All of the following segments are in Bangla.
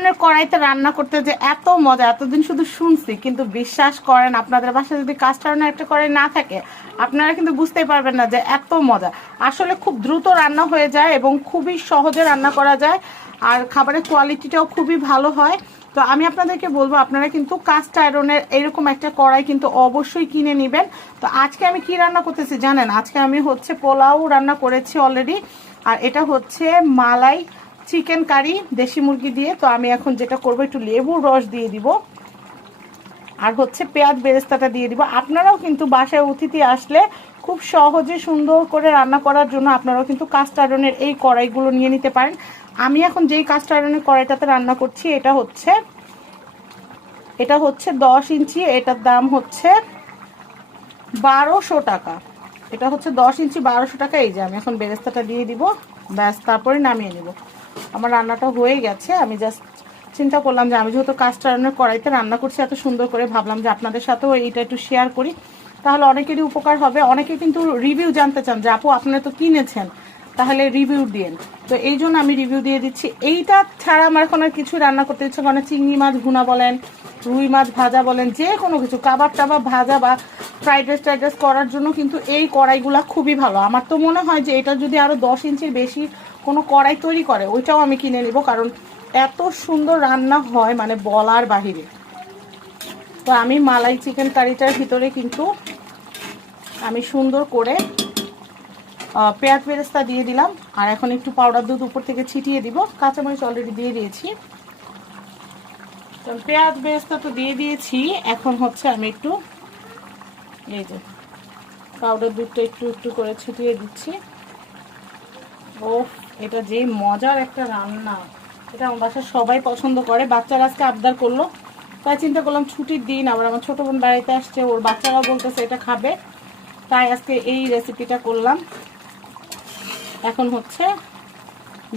আয়রনের কড়াইতে রান্না করতে যে এত মজা, এতদিন শুধু শুনছি, কিন্তু বিশ্বাস করেন আপনাদের বাসায় যদি কাস্ট আয়রনের একটা কড়াই না থাকে আপনারা কিন্তু বুঝতেই পারবেন না যে এত মজা। আসলে খুব দ্রুত রান্না হয়ে যায় এবং খুবই সহজে রান্না করা যায়, আর খাবারের কোয়ালিটিটাও খুবই ভালো হয়। তো আমি আপনাদেরকে বলবো আপনারা কিন্তু কাস্ট আয়রনের এরকম একটা কড়াই কিন্তু অবশ্যই কিনে নেবেন। তো আজকে আমি কি রান্না করতেছি জানেন? আজকে আমি হচ্ছে পোলাও রান্না করেছি অলরেডি, আর এটা হচ্ছে মালাই চিকেন কারি দেশি মুরগি দিয়ে। তো আমি এখন যেটা করবো, একটু লেবুর রস দিয়ে দিব আর হচ্ছে পেঁয়াজ বেরেস্তাটা দিয়ে দিব। আপনারাও কিন্তু বাসায় অতিথি আসলে খুব সহজে সুন্দর করে রান্না করার জন্য আপনারাও কিন্তু কাস্ট আয়রনের এই কড়াইগুলো নিয়ে নিতে পারেন। আমি এখন যেই কাস্ট আয়রনের কড়াইটাতে রান্না করছি এটা হচ্ছে 10 ইঞ্চি, এটার দাম হচ্ছে 1200 টাকা। এটা হচ্ছে 10 ইঞ্চি 1200 টাকা। এই যে আমি এখন বেরেস্তাটা দিয়ে দিব, ব্যাস তারপরে নামিয়ে নেব। আমার রান্নাটা হয়ে গেছে। আমি জাস্ট চিন্তা করলাম যে আমি যেহেতু কাস্ট আয়রনের কড়াইতে রান্না করছি এত সুন্দর করে, ভাবলাম যে আপনাদের সাথেও এইটা একটু শেয়ার করি, তাহলে অনেকেরই উপকার হবে। অনেকে কিন্তু রিভিউ জানতে চান যে আপু আপনারা তো কিনেছেন, তাহলে রিভিউ দিন। তো এই জন্য আমি রিভিউ দিয়ে দিচ্ছি। এইটা ছাড়া আমার এখন আর কিছু রান্না করতে ইচ্ছে করে না। চিংড়ি মাছ ভুনা বলেন, রুই মাছ ভাজা বলেন, যে কোনো কিছু কাবাব টাবাব ভাজা বা ফ্রাইড রাইস করার জন্য কিন্তু এই কড়াইগুলা খুবই ভালো। আমার তো মনে হয় যে এটা যদি আরও 10 ইঞ্চির বেশি কোনো কড়াই তৈরি করে ওইটাও আমি কিনে নিব, কারণ এত সুন্দর রান্না হয় মানে বলার বাহিরে। তো আমি মালাই চিকেন কারিটার ভিতরে কিন্তু আমি সুন্দর করে পেঁয়াজ বেরেস্তা দিয়ে দিলাম, আর এখন একটু পাউডার দুধ উপর থেকে ছিটিয়ে দিব। কাঁচামরিচ অলরেডি দিয়ে দিয়েছি, তো পেঁয়াজ বেরেস্তা তো দিয়ে দিয়েছি। এখন হচ্ছে আমি একটু এই যে পাউডার দুধটা একটু একটু করে ছিটিয়ে দিচ্ছি। ও এটা যে মজার একটা রান্না, এটা আমার বাসায় সবাই পছন্দ করে। বাচ্চারা আজকে আবদার করলো, তাই চিন্তা করলাম ছুটির দিন, আবার আমার ছোট বোন বাড়িতে আসছে, ওর বাচ্চারাও বলতেছে এটা খাবে, তাই আজকে এই রেসিপিটা করলাম। এখন হচ্ছে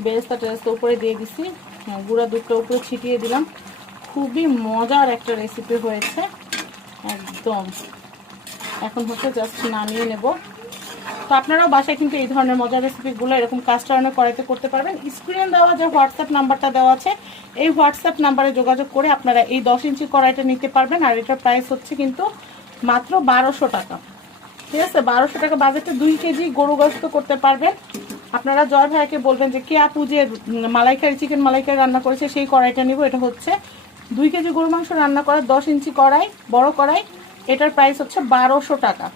বেরেস্তা টেরেস্তা উপরে দিয়ে দিছি, গুঁড়া দুধটা উপরে ছিটিয়ে দিলাম। খুবই মজার একটা রেসিপি হয়েছে একদম। এখন হচ্ছে জাস্ট নামিয়ে নেব। তো আপনারাও বাসায় কিন্তু এই ধরনের মজার রেসিপিগুলো এরকম কাস্ট আয়রনের কড়াইতে করতে পারবেন। স্ক্রিনে দেওয়া যে হোয়াটসঅ্যাপ নাম্বারটা দেওয়া আছে এই হোয়াটসঅ্যাপ নাম্বারে যোগাযোগ করে আপনারা এই 10 ইঞ্চি কড়াইটা নিতে পারবেন। আর এটার প্রাইস হচ্ছে কিন্তু মাত্র 1200 টাকা। ঠিক আছে, 1200 টাকা বাজেটে 2 কেজি গরু গোশত করতে পারবেন। আপনারা জয় ভাইকে বলবেন যে কে আপু যে মালাইকারি চিকেন মালাইকারি রান্না করেছে সেই কড়াইটা নিব। এটা হচ্ছে 2 কেজি গরু মাংস রান্না করার 10 ইঞ্চি কড়াই, বড় কড়াই। এটার প্রাইস হচ্ছে 1200 টাকা।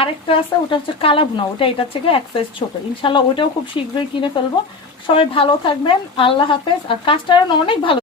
আরেকটা আছে, ওটা হচ্ছে কালা ভুনা, ওটা এটার থেকে এক সাইজ ছোট। ইনশাল্লাহ ওটাও খুব শীঘ্রই কিনে ফেলবো। সবাই ভালো থাকবেন, আল্লাহ হাফেজ। আর কাস্ট আয়রন অনেক ভালো।